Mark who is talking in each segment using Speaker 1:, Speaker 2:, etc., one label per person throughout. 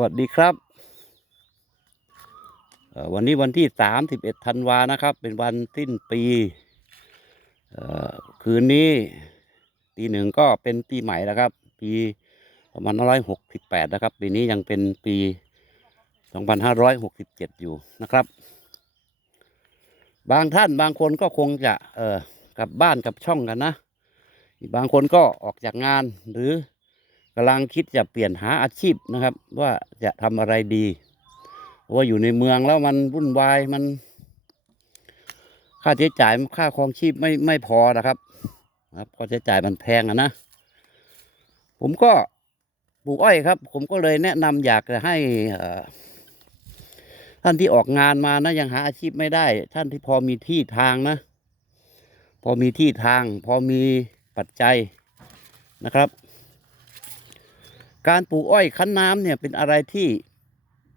Speaker 1: วัสดีครับ วันนี้วันที่สามสิบเอ็ดธันวานะครับ เป็นวันสิ้นปีคืนนี้ตีหนึ่งก็เป็นปีใหม่แล้วครับ ปีสองพันห้าร้อยหกสิบแปดนะครับ ปีนี้ยังเป็นปีสองพันห้าร้อยหกสิบเจ็ดอยู่นะครับ บางท่านบางคนก็คงจะเออกลับบ้านกลับช่องกันนะ บางคนก็ออกจากงานหรือ กำลังคิดจะเปลี่ยนหาอาชีพนะครับ ว่าจะทำอะไรดีว่าอยู่ในเมืองแล้วมันวุ่นวายมัน ค่าใช้จ่ายค่าครองชีพไม่ไม่พอนะครับครับค่าใช้จ่ายมันแพงอะนะผมก็ปลูกอ้อยครับ ผมก็เลยแนะนำอยากจะให้ท่านที่ออกงานมานะยังหาอาชีพไม่ได้ ท่านที่พอมีที่ทางนะ พอมีที่ทาง พอมีปัจจัยนะครับ การปลูกอ้อยคั้นน้ำเนี่ยเป็นอะไรที่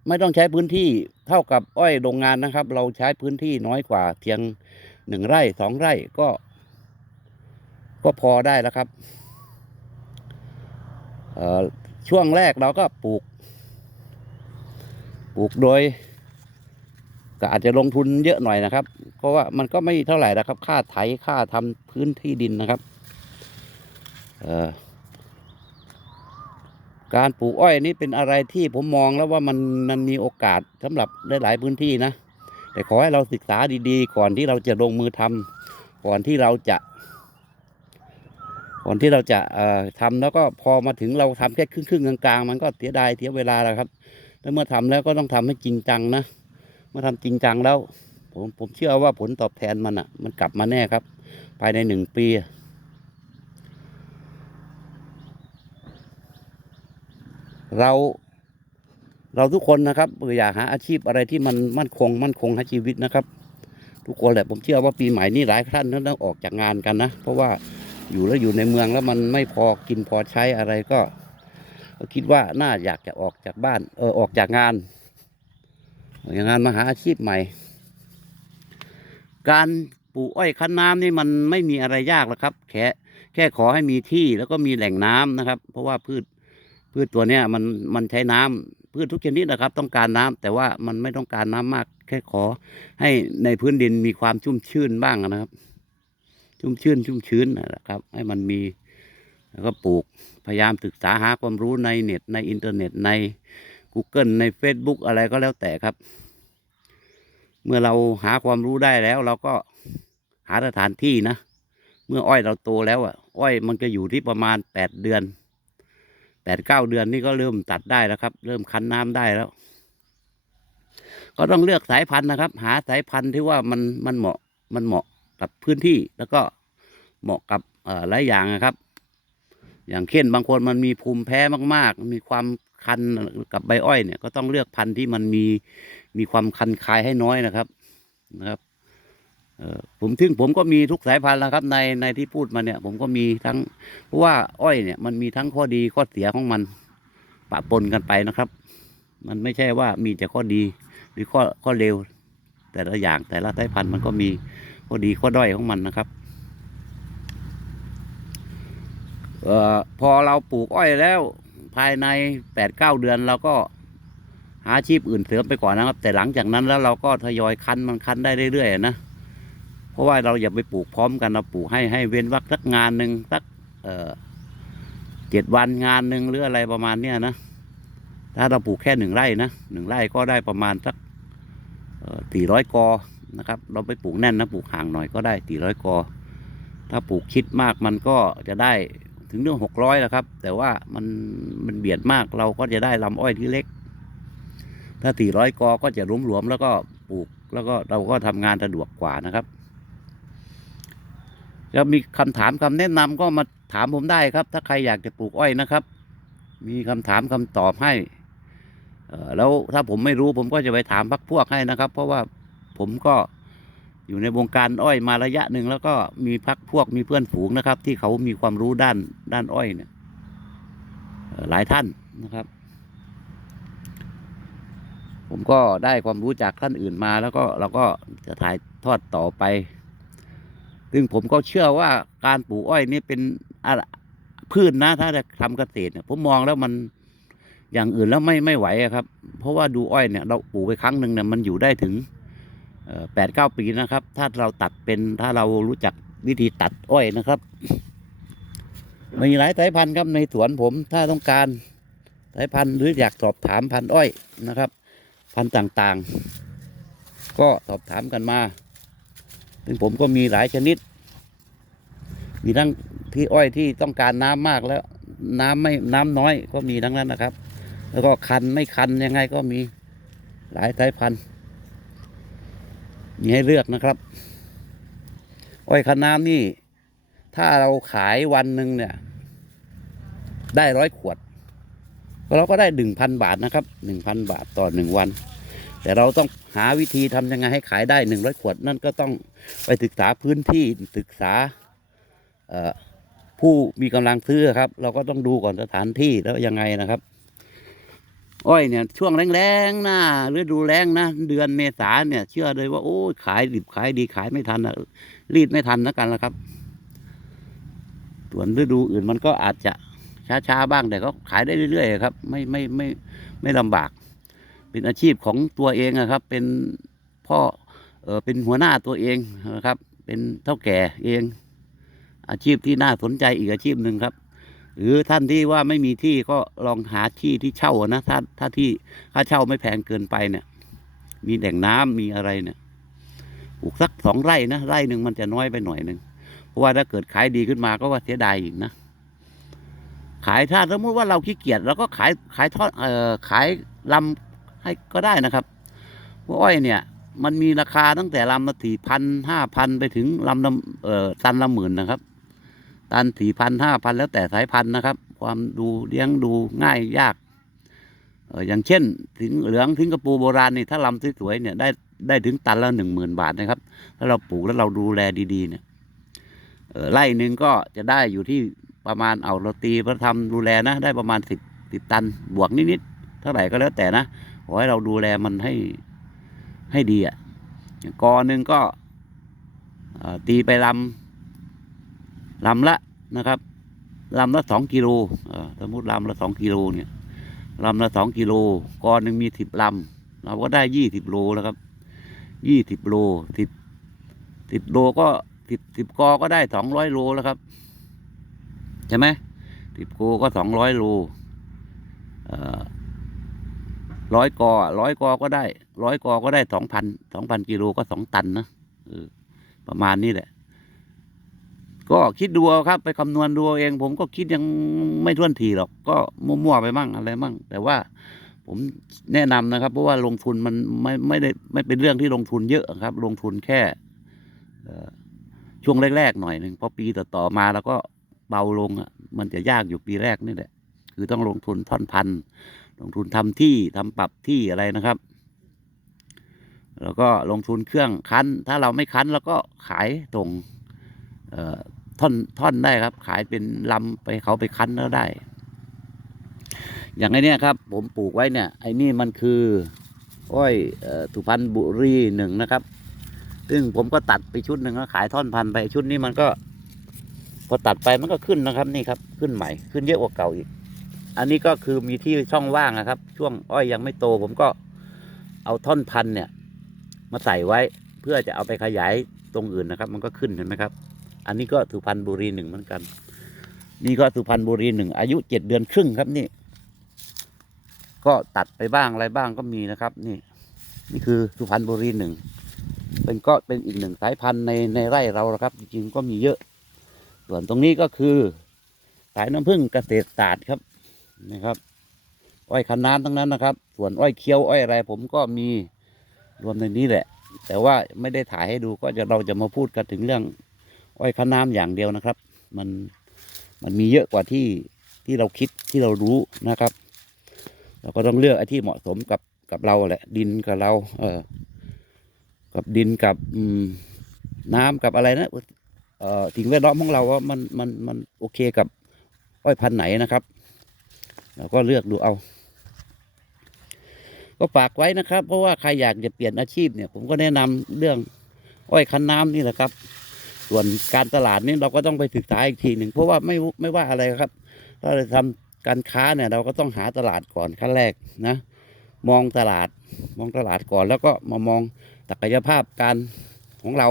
Speaker 1: ไม่ต้องใช้พื้นที่เท่ากับอ้อยโรงงานนะครับ เราใช้พื้นที่น้อยกว่าเพียงหนึ่งไร่สองไร่ก็ ก็พอได้แล้วครับช่วงแรกเราก็ปลูก ปลูกโดย ก็อาจจะลงทุนเยอะหน่อยนะครับ เพราะว่ามันก็ไม่เท่าไหร่นะครับ ค่าไถค่าทำพื้นที่ดินนะครับ เอ่อ การปลูกอ้อยนี่เป็นอะไรที่ผมมองแล้วว่ามันมันมีโอกาสสำหรับหลาย ๆ พื้นที่นะ แต่ขอให้เราศึกษาดีๆ ก่อนที่เราจะลงมือทำก่อนที่เราจะ ก่อนที่เราจะเอ่อทำแล้วก็พอมาถึงเราทำแค่ครึ่งๆกลางๆมันก็เสียดายเสียเวลาแล้วครับแล้วเมื่อทำแล้วก็ต้องทำให้จริงจังนะเมื่อทำจริงจังแล้ว ผมผมเชื่อว่าผลตอบแทนมันอะ มันกลับมาแน่ครับ ภายในหนึ่งปี เราเราทุกคนนะครับอยากหาอาชีพอะไรที่มันมั่นคง มั่นคงให้ชีวิตนะครับ ทุกคนแหละผมเชื่อว่าปีใหม่นี้หลายท่านต้องออกจากงานกันนะ เพราะว่าอยู่แล้วอยู่ในเมืองแล้วมันไม่พอกินพอใช้อะไรก็คิดว่าน่าอยากจะออกจากบ้าน เออออกจากงานอย่างงานมาหาอาชีพใหม่ การปลูกอ้อยคั้นน้ำนี่มันไม่มีอะไรยากหรอกครับ แค่แค่ขอให้มีที่แล้วก็มีแหล่งน้ำนะครับ เพราะว่าพืช พืชตัวเนี้ยมันมันใช้น้ำพืชทุกชนิดนะครับ ต้องการน้ำแต่ว่ามันไม่ต้องการน้ำมาก แค่ขอให้ในพื้นดินมีความชุ่มชื้นบ้างนะครับ ชุ่มชื้นชุ่มชื้นนะครับ ให้มันมีแล้วก็ปลูกพยายามศึกษาหาความรู้ในเน็ตในอินเทอร์เน็ตใน Google ใน Facebook อะไรก็แล้วแต่ครับ เมื่อเราหาความรู้ได้แล้ว เราก็หาสถานที่นะ เมื่ออ้อยเราโตแล้วอะ อ้อยมันก็อยู่ที่ประมาณแปดเดือน ดเก้าเดือนนี่ก็เริ่มตัดได้แล้วครับ เริ่มคั้นน้ำได้แล้ว ก็ต้องเลือกสายพันธุ์นะครับ หาสายพันธุ์ที่ว่ามันมันเหมาะมันเหมาะกับพื้นที่แล้วก็เหมาะกับหลายอย่างนะครับ อย่างเช่นบางคนมันมีภูมิแพ้มาก ๆ มีความคันกับใบอ้อยเนี่ย ก็ต้องเลือกพันธุ์ที่มันมีมีความคันคายให้น้อยนะครับนะครับ ผมถึงผมก็มีทุกสายพันธุ์แล้วครับในในที่พูดมาเนี่ย ผมก็มีทั้งเพราะว่าอ้อยเนี่ยมันมีทั้งข้อดีข้อเสียของมันปะปนกันไปนะครับ มันไม่ใช่ว่ามีแต่ข้อดีหรือข้อข้อเลวแต่ละอย่างแต่ละสายพันธุ์มันก็มีข้อดีข้อด้อยของมันนะครับเอ่อพอเราปลูกอ้อยแล้วภายในแปดเก้าเดือนเราก็หาอาชีพอื่นเสริมไปก่อนนะครับ แต่หลังจากนั้นแล้วเราก็ทยอยคั้นมันคั้นได้เรื่อยๆนะ ราะว่าเราอย่าไปปลูกพร้อมกันเราปลูกให้ให้เว้นวักสักงานหนึ่งสักเจ็ดวันงานหนึ่งหรืออะไรประมาณเนี้ยนะ ถ้าเราปลูกแค่หนึ่งไร่นะหนึ่งไร่ก็ได้ประมาณสักสี่ร้อยกอนะครับ เราไปปลูกแน่นนะปลูกห่างหน่อยก็ได้สี่ร้อยกอ ถ้าปลูกชิดมากมันก็จะได้ถึงเรื่องหกร้อยแล้วครับ แต่ว่ามันมันเบียดมากเราก็จะได้ลำอ้อยที่เล็ก ถ้าสี่ร้อยกอก็จะหลวมๆแล้วก็ปลูกแล้วก็เราก็ทำงานสะดวกกว่านะครับ จะมีคำถามคำแนะนำก็มาถามผมได้ครับ ถ้าใครอยากจะปลูกอ้อยนะครับ มีคำถามคำตอบให้แล้วถ้าผมไม่รู้ผมก็จะไปถามพักพวกให้นะครับ เพราะว่าผมก็อยู่ในวงการอ้อยมาระยะหนึ่งแล้วก็มีพักพวกมีเพื่อนฝูงนะครับ ที่เขามีความรู้ด้านด้านอ้อยเนี่ยหลายท่านนะครับ ผมก็ได้ความรู้จากท่านอื่นมาแล้วก็เราก็จะถ่ายทอดต่อไป ซึ่งผมก็เชื่อว่าการปลูกอ้อยนี่เป็นพืชนะถ้าจะทำเกษตรเนี่ยผมมองแล้วมันอย่างอื่นแล้วไม่ไม่ไหวอะครับ เพราะว่าดูอ้อยเนี่ยเราปลูกไปครั้งหนึ่งเนี่ยมันอยู่ได้ถึงแปดเก้าปีนะครับ ถ้าเราตัดเป็นถ้าเรารู้จักวิธีตัดอ้อยนะครับมีหลายสายพันธุ์ครับในสวนผมถ้าต้องการสายพันธุ์หรืออยากสอบถามพันธุ์อ้อยนะครับ พันธุ์ต่างๆ ก็สอบถามกันมา ซึ่งผมก็มีหลายชนิด มีทั้งที่อ้อยที่ต้องการน้ำมากแล้ว น้ำไม่น้ำน้อยก็มีทั้งนั้นนะครับ แล้วก็คันไม่คันยังไงก็มีหลายสายพันธุ์มีให้เลือกนะครับ อ้อยคันน้ำนี่ ถ้าเราขายวันหนึ่งเนี่ย ได้ร้อยขวด เราก็ได้หนึ่งพันบาทนะครับหนึ่งพันบาทต่อหนึ่งวัน แต่เราต้องหาวิธีทำยังไงให้ขายได้หนึ่งร้อยขวดนั่นก็ต้องไปศึกษาพื้นที่ศึกษาผู้มีกำลังซื้อครับ เราก็ต้องดูก่อนสถานที่แล้วยังไงนะครับอ้อยเนี่ยช่วงแรงๆนะฤดูแรงนะเดือนเมษาเนี่ย เชื่อเลยว่าโอ้ขายดิบขายดีขายไม่ทันนะรีดไม่ทันนะกันล้วครับ ส่วนฤดูอื่นมันก็อาจจะช้าๆบ้างแต่ก็ขายได้เรื่อยๆครับ ไม่ไม่ไม่ไม่ลำบาก เป็นอาชีพของตัวเองนะครับ เป็นพ่อเออเป็นหัวหน้าตัวเองนะครับ เป็นเท่าแก่เอง อาชีพที่น่าสนใจอีกอาชีพหนึ่งครับ หรือท่านที่ว่าไม่มีที่ก็ลองหาที่ที่เช่านะถ้าถ้าที่ค่าเช่าไม่แพงเกินไปเนี่ย มีแหล่งน้ำมีอะไรเนี่ยปลูกสักสองไร่นะไร่หนึ่งมันจะน้อยไปหน่อยหนึ่งเพราะว่าถ้าเกิดขายดีขึ้นมาก็ว่าเสียดายอีกนะขายถ้าสมมติว่าเราขี้เกียจเราก็ขายขายทอดเอ่อขายลำ ให้ก็ได้นะครับเพราะอ้อยเนี่ยมันมีราคาตั้งแต่ลำละสี่พันห้าพันไปถึงลำละเอ่อตันละหมื่นนะครับตันสี่พันห้าพันแล้วแต่สายพันธุ์นะครับ ความดูเลี้ยงดูง่ายยากเอออย่างเช่นถึงเหลืองถึงกระปูโบราณนี่ถ้าลำสวยๆเนี่ยได้ได้ถึงตันละหนึ่งหมื่นบาทนะครับถ้าเราปลูกแล้วเราดูแลดีๆเนี่ยเออไร่หนึ่งก็จะได้อยู่ที่ประมาณเอาเราตีพระธรรมดูแลนะ ได้ประมาณสิบสิบตันบวกนิดๆเท่าไหร่ก็แล้วแต่นะ ขอให้เราดูแลมันให้ให้ดีอะ่ะกอหนึ่งก็ตีไปลำลำละนะครับลำละสองกิโลสมมติลำละสองกิโลเนี่ยลำละสองกิโลกอหนึ่งมีสิบลำเราก็ได้ยี่สิบโลแล้วครับยี่สิบโลสิบสิบโลก็สิบสิบกอก็ได้สองร้อยโลแล้วครับใช่ไหมสิบโกก็สองร้อยโล ร้อยกอร้อยกอก็ได้ร้อยกอก็ได้สองพันสองพันกิโลก็สองตันนะออประมาณนี้แหละ ก็คิดดูเอาครับ ไปคำนวณดูเอง ผมก็คิดยังไม่ท่วนทีหรอก ก็มั่วๆไปมั่งอะไรมั่ง แต่ว่าผมแนะนำนะครับ เพราะว่าลงทุนมันไม่ไม่ได้ไม่เป็นเรื่องที่ลงทุนเยอะครับ ลงทุนแค่ช่วงแรกๆหน่อยหนึ่งพอปีต่อๆมาแล้วก็เบาลงอะมันจะยากอยู่ปีแรกนี่แหละ คือต้องลงทุนท่อนพัน ลงทุนทำที่ทำปรับที่อะไรนะครับ แล้วก็ลงทุนเครื่องคั้น ถ้าเราไม่คั้นเราก็ขายตรงเอ่อท่อนท่อนได้ครับ ขายเป็นลำไปเขาไปคั้นแล้วได้ อย่างไอเนี้ยครับ ผมปลูกไว้เนี่ย ไอ้นี่มันคืออ้อยเอ่อสุพรรณบุรีหนึ่งนะครับ ซึ่งผมก็ตัดไปชุดหนึ่งแล้วขายท่อนพันไปชุดนี้มันก็ พอตัดไปมันก็ขึ้นนะครับ นี่ครับ ขึ้นใหม่ขึ้นเยอะกว่าเก่าอีก อันนี้ก็คือมีที่ช่องว่างนะครับ ช่วงอ้อยยังไม่โต ผมก็เอาท่อนพันเนี่ย มาใส่ไว้เพื่อจะเอาไปขยายตรงอื่นนะครับ มันก็ขึ้นเห็นไหมครับ อันนี้ก็สุพรรณบุรีหนึ่งเหมือนกัน นี่ก็สุพรรณบุรีหนึ่งอายุเจ็ดเดือนครึ่งครับนี่ ก็ตัดไปบ้างอะไรบ้างก็มีนะครับ นี่ นี่คือสุพรรณบุรีหนึ่งเป็นก็เป็นอีกหนึ่งสายพันธุ์ในในไร่เรานะครับ จริงๆก็มีเยอะ ส่วนตรงนี้ก็คือ สายน้ำผึ้งเกษตรศาสตร์ครับ นะครับ อ้อยคันน้ำทั้งนั้นนะครับ ส่วนอ้อยเคี้ยวอ้อยอะไร ผมก็มีรวมในนี้แหละ แต่ว่าไม่ได้ถ่ายให้ดูก็จะเราจะมาพูดกันถึงเรื่อง อ้อยคันน้ำอย่างเดียวนะครับ มันมันมีเยอะกว่าที่ที่เราคิดที่เรารู้นะครับ เราก็ต้องเลือกไอ้ที่เหมาะสมกับกับเราแหละ ดินกับเรา เออกับดินกับน้ำกับอะไรนะเอ่อสิ่งแวดล้อมของเราว่ามันมันมันโอเคกับอ้อยพันธุ์ไหนนะครับ เราก็เลือกดูเอา ก็ฝากไว้นะครับ เพราะว่าใครอยากจะเปลี่ยนอาชีพเนี่ย ผมก็แนะนำเรื่องอ้อยคันน้ำนี่แหละครับ ส่วนการตลาดนี่เราก็ต้องไปศึกษาอีกทีหนึ่งเพราะว่าไม่ไม่ว่าอะไรครับ ถ้าเราทการค้าเนี่ยเราก็ต้องหาตลาดก่อนขั้นแรกนะ มองตลาดมองตลาดก่อนแล้วก็มามองศักยภาพการของเรา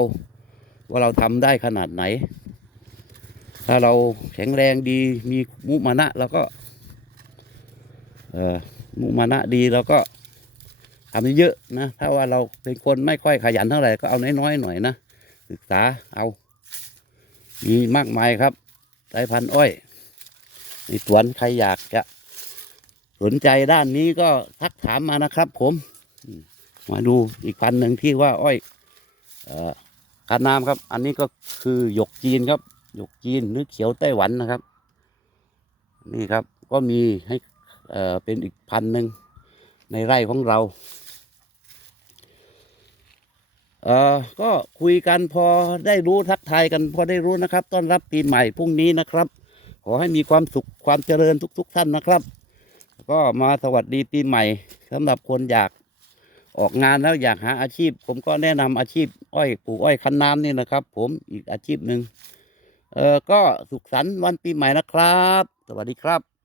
Speaker 1: ว่าเราทำได้ขนาดไหน ถ้าเราแข็งแรงดีมีมุมานะเราก็ มุมานะดีเราก็ทำเยอะๆนะ ถ้าว่าเราเป็นคนไม่ค่อยขยันเท่าไหร่ก็เอาน้อยๆหน่อยนะ ศึกษาเอา มีมากมายครับสายพันธุ์อ้อยในสวนใครอยากจะสนใจด้านนี้ก็ทักถามมานะครับผม มาดูอีกพันหนึ่งที่ว่าอ้อยเอ่อคาน้ำครับ อันนี้ก็คือหยกจีนครับ หยกจีนหรือเขียวไต้หวันนะครับ นี่ครับ ก็มีให้ เอ่อเป็นอีกพันหนึ่งในไร่ของเราเอ่อก็คุยกันพอได้รู้ทักทายกันพอได้รู้นะครับ ต้อนรับปีใหม่พรุ่งนี้นะครับ ขอให้มีความสุขความเจริญทุก ๆ ท่านนะครับ ก็มาสวัสดีปีใหม่สำหรับคนอยากออกงานแล้วอยากหาอาชีพ ผมก็แนะนำอาชีพ อ้อยปลูกอ้อยคั้นน้ำนี่นะครับ ผมอีกอาชีพหนึ่งเออก็สุขสันต์วันปีใหม่นะครับ สวัสดีครับ